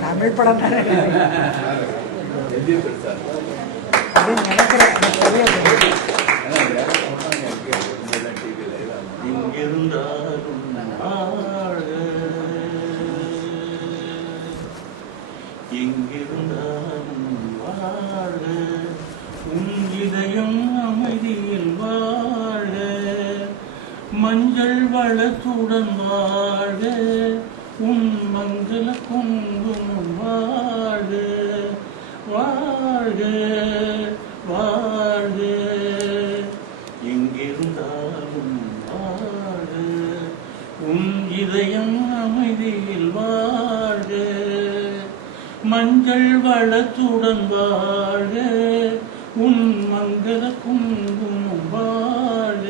தமிழ் படம் தானே? நினைக்கிறேன் எங்கிருந்தாலும் உன் இதயம் அமைதியில் மஞ்சள் வளத்துடன் வாழ உன் மங்கள குங்குமம் வாழ வாழ வாழ எங்கிருந்தாலும் வாழ உன் இதயம் அமைதியில் வாழ மஞ்சள் வளத்துடன் வாழ உன் மங்கள குங்குமம் வாழ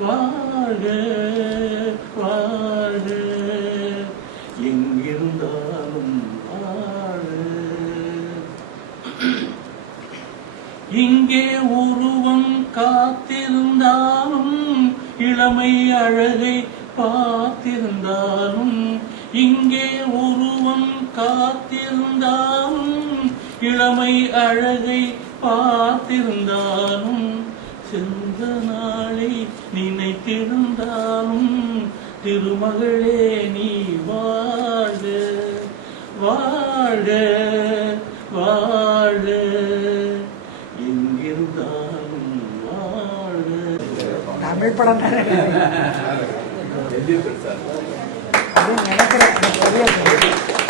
வாழ இங்கே உருவம் காத்திருந்தாலும் இளமை அழகை பார்த்திருந்தாலும் இங்கே உருவம் காத்திருந்தாலும் இளமை அழகை பார்த்திருந்தாலும் சென்ற நாளை நினைத்திருந்தாலும் திருமகளே நீ வாழ வாழ வாழ தமிழ் படம் தானே நினைக்கிறேன்.